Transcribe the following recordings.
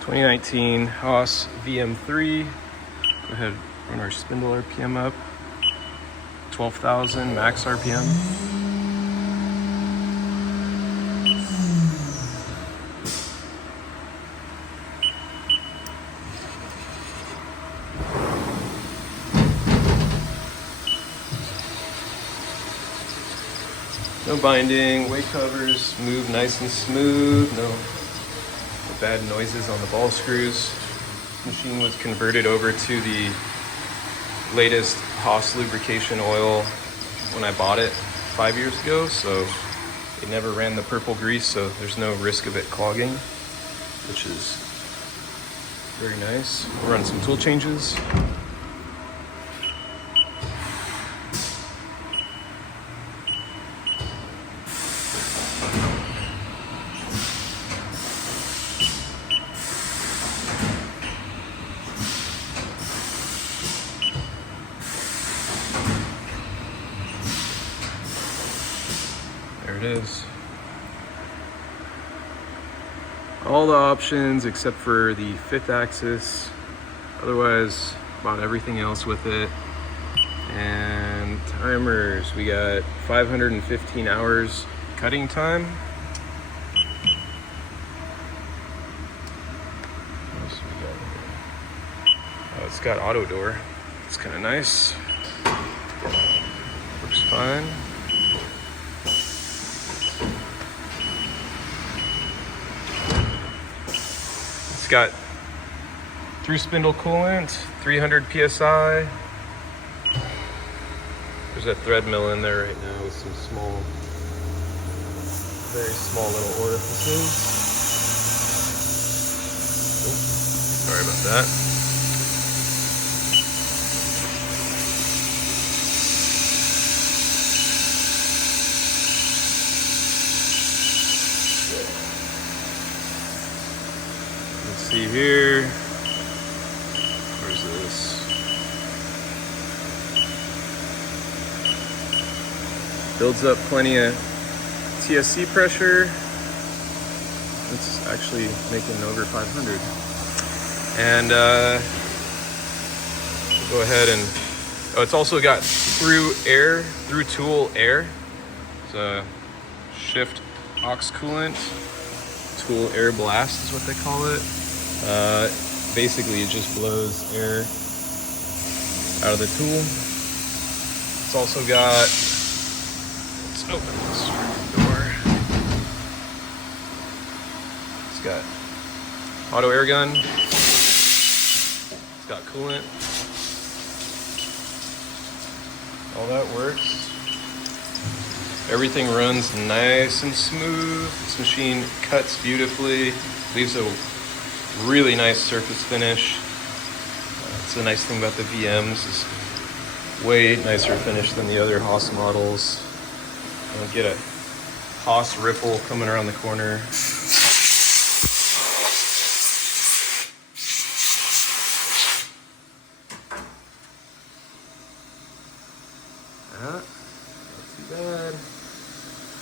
2019 Haas VM3. Go ahead, run our spindle RPM up. 12,000 max RPM. No binding, weight covers move nice and smooth, no bad noises on the ball screws. This machine was converted over to the latest Haas lubrication oil when I bought it 5 years ago, so it never ran the purple grease, so there's no risk of it clogging, which is very nice. We'll run some tool changes. There it is. All the options except for the 5th axis. Otherwise, bought everything else with it. And timers, we got 515 hours cutting time. What else we got here? Oh, it's got auto door. It's kind of nice. Works fine. Got through spindle coolant, 300 psi. There's a thread mill in there right now with some small, very small little orifices. Oops, sorry about that. Let's see here. Where's this? Builds up plenty of TSC pressure. It's actually making over 500. And we'll go ahead and, oh, it's also got through tool air. It's a shift aux coolant. Tool air blast is what they call it. Basically, it just blows air out of the tool. It's also got, let's open this door. It's got auto air gun. It's got coolant. All that works. Everything runs nice and smooth. This machine cuts beautifully, leaves a really nice surface finish. It's a nice thing about the VMs, is way nicer finish than the other Haas models. I'll get a Haas ripple coming around the corner. Not too bad.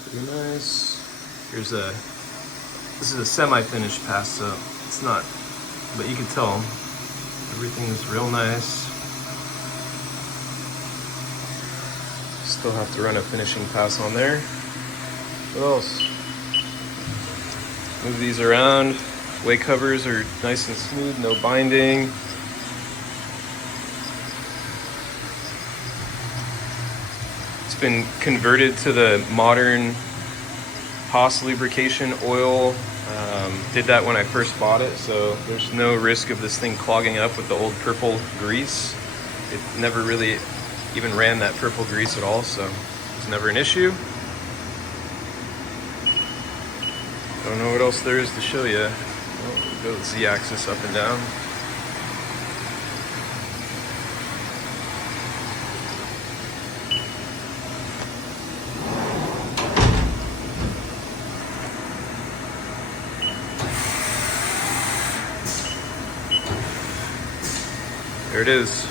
Pretty nice. This is a semi-finished pass, so it's not, but you can tell everything's real nice. Still have to run a finishing pass on there. What else? Move these around. Weight covers are nice and smooth, no binding. It's been converted to the modern Haas lubrication oil. Did that when I first bought it, so there's no risk of this thing clogging up with the old purple grease. It never really even ran that purple grease at all, so it's never an issue. Don't know what else there is to show you. Well, we'll go Z-axis up and down. There it is.